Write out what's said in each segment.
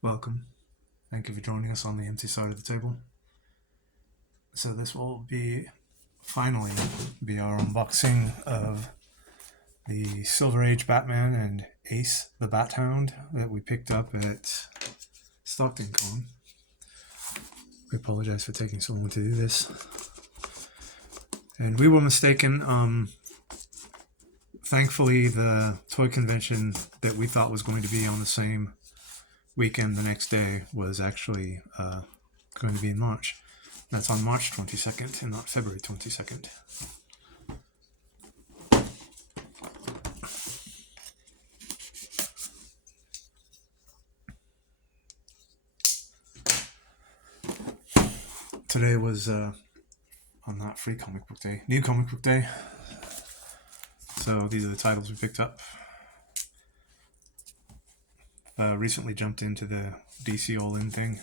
Welcome. Thank you for joining us on the empty side of the table. So this will finally be our unboxing of the Silver Age Batman and Ace the Bat-Hound that we picked up at Stockton Con. We apologize for taking so long to do this. And we were mistaken. Thankfully, the toy convention that we thought was going to be on the same weekend the next day was actually going to be in March. That's on March 22nd and not February 22nd. Today was on that free comic book day, new comic book day. So these are the titles we picked up. Recently jumped into the DC All-In thing.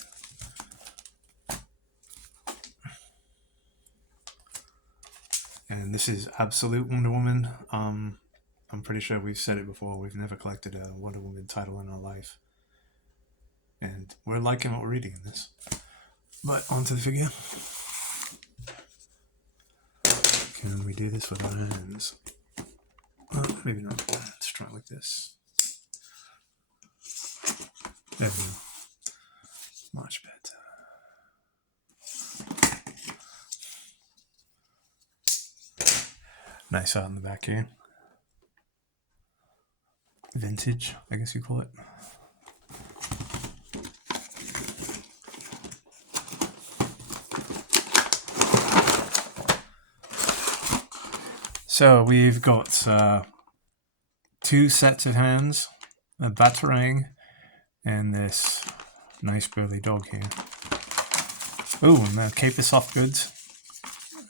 And this is Absolute Wonder Woman. I'm pretty sure we've said it before. We've never collected a Wonder Woman title in our life. And we're liking what we're reading in this. But onto the figure. Can we do this with our hands? Well, maybe not. Let's try it like this. There we go. Much better. Nice art in the back here. Vintage, I guess you call it. So we've got two sets of hands, a Batarang, and this nice burly dog here. Oh, and the cape is soft goods.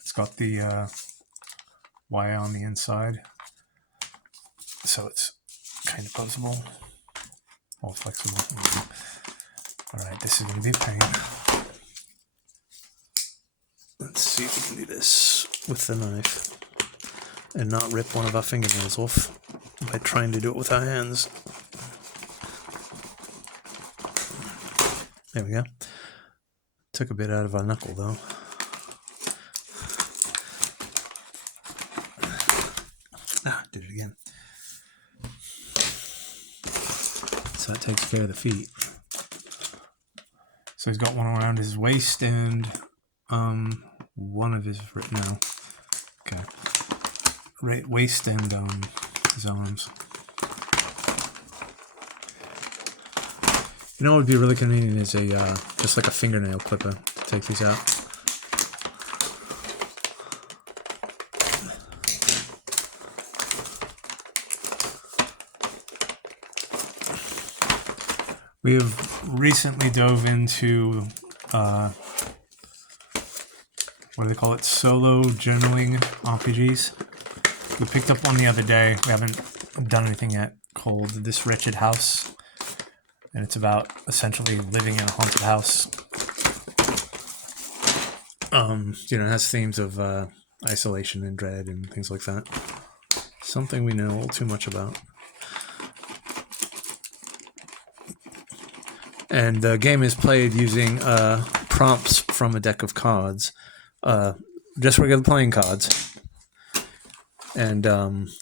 It's got the wire on the inside, so it's kind of posable, or flexible. Alright, this is going to be a pain. Let's see if we can do this with the knife and not rip one of our fingernails off by trying to do it with our hands. There we go. Took a bit out of our knuckle though. Did it again. So that takes care of the feet. So he's got one around his waist and one of his now. Okay. Right, waist and his arms. You know what would be really convenient is a just like a fingernail clipper to take these out. We've recently dove into what do they call it? Solo journaling RPGs. We picked up one the other day. We haven't done anything yet. Called This Wretched House, and it's about essentially living in a haunted house. It has themes of isolation and dread and things like that. Something we know all too much about. And the game is played using prompts from a deck of cards, just regular playing cards. And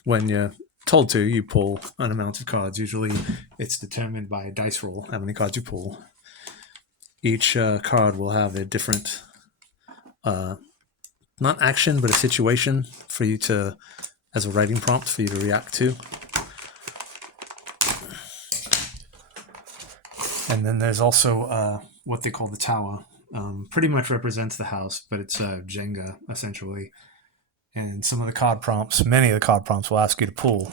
when you're told to, you pull an amount of cards. Usually it's determined by a dice roll, how many cards you pull. Each card will have a different, not action, but a situation for you to, as a writing prompt for you to react to. And then there's also what they call the tower. Pretty much represents the house, but it's Jenga, essentially. And some of the card prompts, many of the card prompts will ask you to pull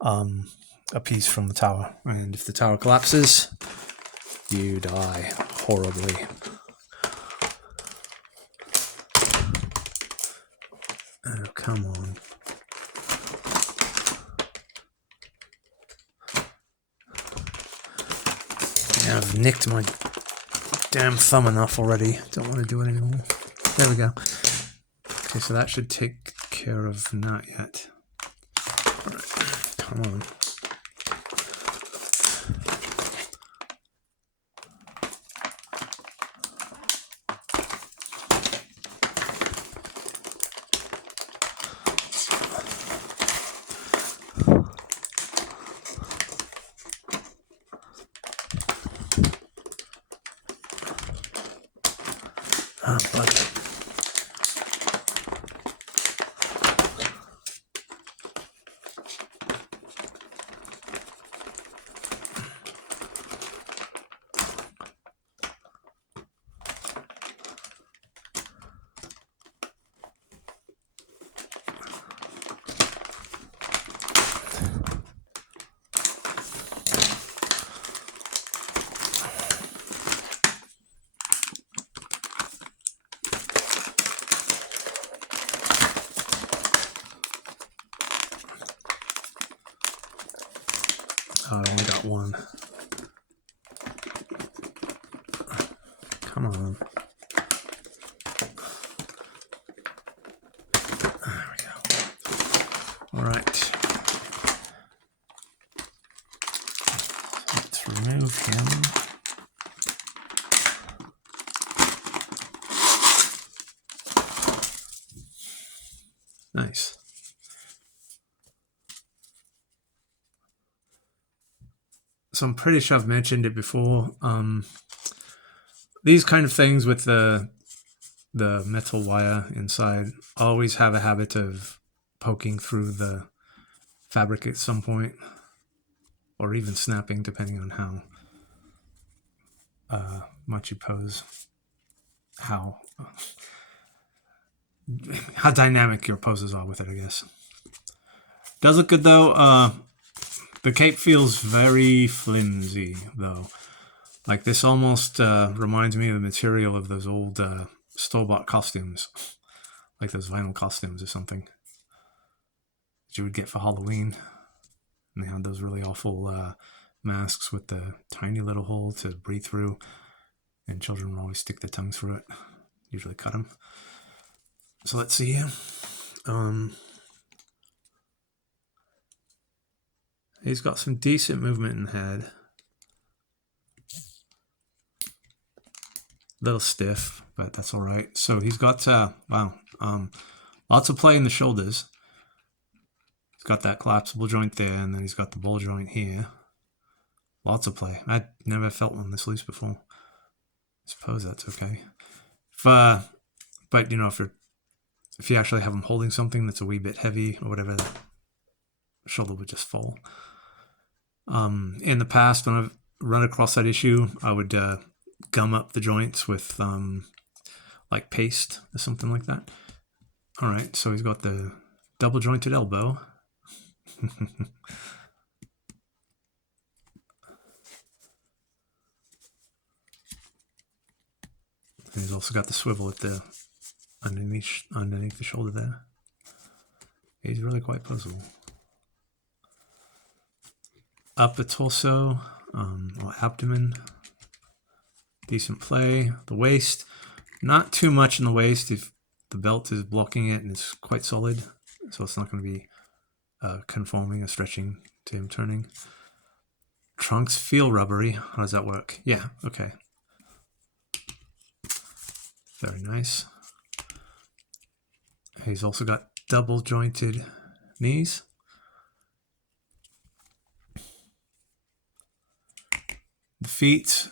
a piece from the tower. And if the tower collapses, you die horribly. Oh, come on. Yeah, I've nicked my damn thumb enough already. Don't want to do it anymore. There we go. Okay, so that should take care of not yet. All right, come on. But I only got one. Come on. There we go. All right. Let's remove him. Nice. So I'm pretty sure I've mentioned it before. These kind of things with the metal wire inside always have a habit of poking through the fabric at some point, or even snapping, depending on how much you pose, how dynamic your poses are with it, I guess. Does look good though. The cape feels very flimsy though. Like this almost reminds me of the material of those old store-bought costumes, like those vinyl costumes or something that you would get for Halloween. And they had those really awful masks with the tiny little hole to breathe through, and children would always stick their tongues through it, usually cut them. So let's see here. He's got some decent movement in the head. A little stiff, but that's all right. So he's got, lots of play in the shoulders. He's got that collapsible joint there, and then he's got the ball joint here. Lots of play. I'd never felt one this loose before. I suppose that's okay. But you know, if you actually have him holding something that's a wee bit heavy or whatever, the shoulder would just fall. In the past, when I've run across that issue, I would gum up the joints with like paste or something like that. All right, so he's got the double jointed elbow. And he's also got the swivel at the underneath the shoulder there. He's really quite poseable. Upper torso, or abdomen, decent play. The waist, not too much in the waist if the belt is blocking it and it's quite solid, so it's not going to be conforming or stretching to him turning. Trunks feel rubbery. How does that work? Yeah, okay. Very nice. He's also got double jointed knees. The feet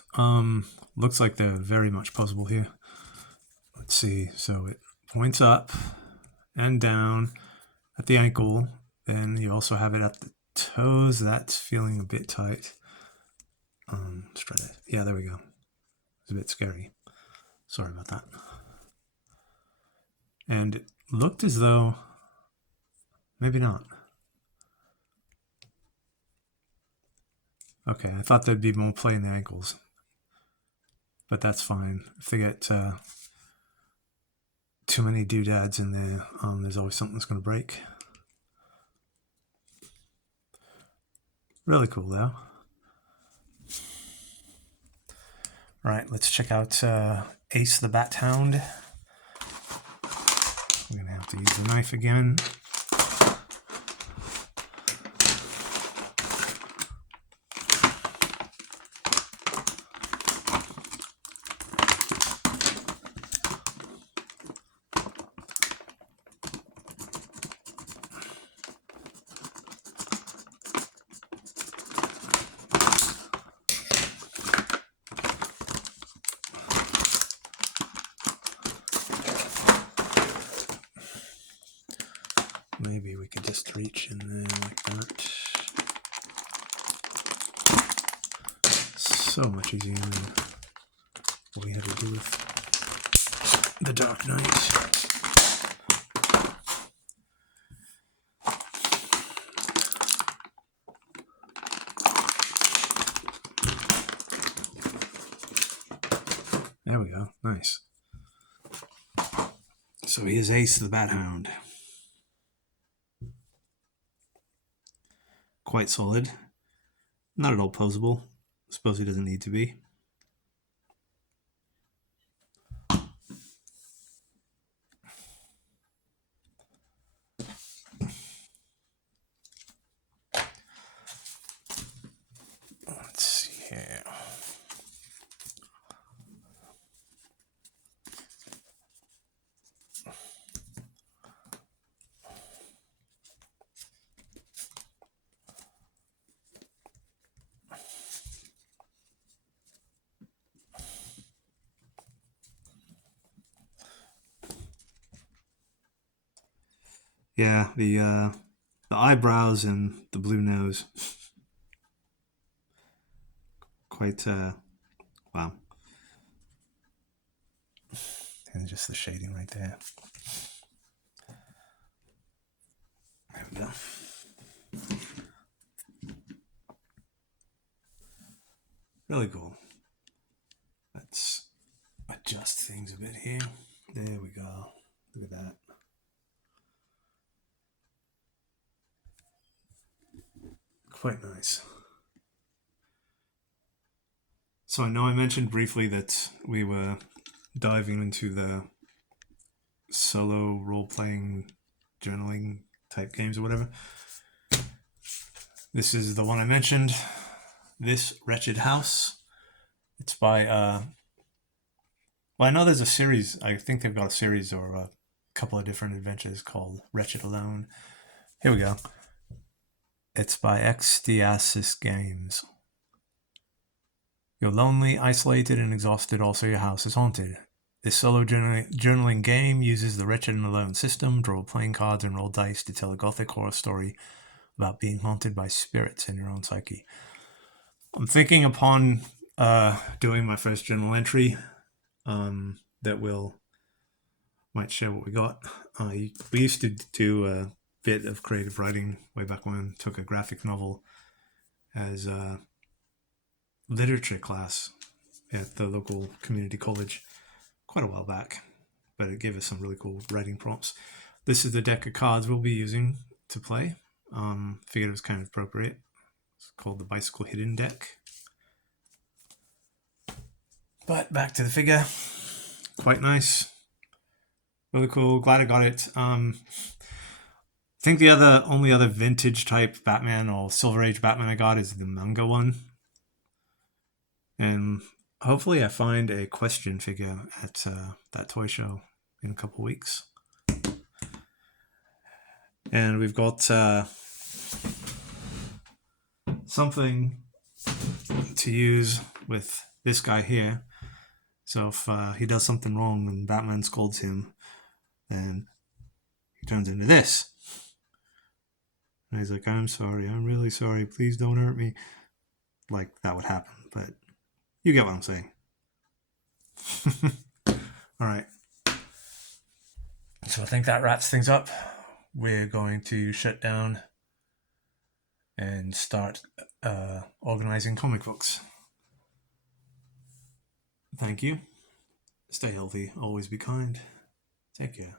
looks like they're very much poseable here. Let's see. So it points up and down at the ankle. Then you also have it at the toes. That's feeling a bit tight. Let's try that. Yeah, there we go. It's a bit scary. Sorry about that. And it looked as though, maybe not. Okay, I thought there'd be more play in the ankles, but that's fine. If they get too many doodads in there, there's always something that's going to break. Really cool though. All right, let's check out Ace the Bat-Hound. I'm going to have to use the knife again. just reach in there like that. So much easier than what we had to do with the Dark Knight. There we go. Nice. So here's Ace the Bat-Hound. Quite solid. Not at all posable. I suppose he doesn't need to be. Let's see here. Yeah, the eyebrows and the blue nose. Quite, wow. And just the shading right there. There we go. Really cool. Let's adjust things a bit here. There we go. Look at that. Quite nice. So I know I mentioned briefly that we were diving into the solo role-playing journaling type games or whatever. This is the one I mentioned. This Wretched House. It's by well, I know there's a series. I think they've got a series or a couple of different adventures called Wretched Alone. Here we go. It's by Xdiasis Games. You're lonely, isolated, and exhausted, also your house is haunted. This solo journaling game uses the Wretched and Alone system, draw playing cards, and roll dice to tell a gothic horror story about being haunted by spirits in your own psyche. I'm thinking upon doing my first journal entry that might share what we got. We used to do a bit of creative writing way back when. Took a graphic novel as a literature class at the local community college quite a while back, but it gave us some really cool writing prompts. This is the deck of cards we'll be using to play. Figured it was kind of appropriate. It's called the Bicycle Hidden deck. But back to the figure. Quite nice. Really cool. Glad I got it. I think the only other vintage type Batman or Silver Age Batman I got is the manga one. And hopefully I find a question figure at that toy show in a couple weeks. And we've got something to use with this guy here. So if he does something wrong and Batman scolds him, then he turns into this. And he's like, I'm sorry, I'm really sorry, please don't hurt me. Like, that would happen, but you get what I'm saying. Alright. So I think that wraps things up. We're going to shut down and start organizing comic books. Thank you. Stay healthy. Always be kind. Take care.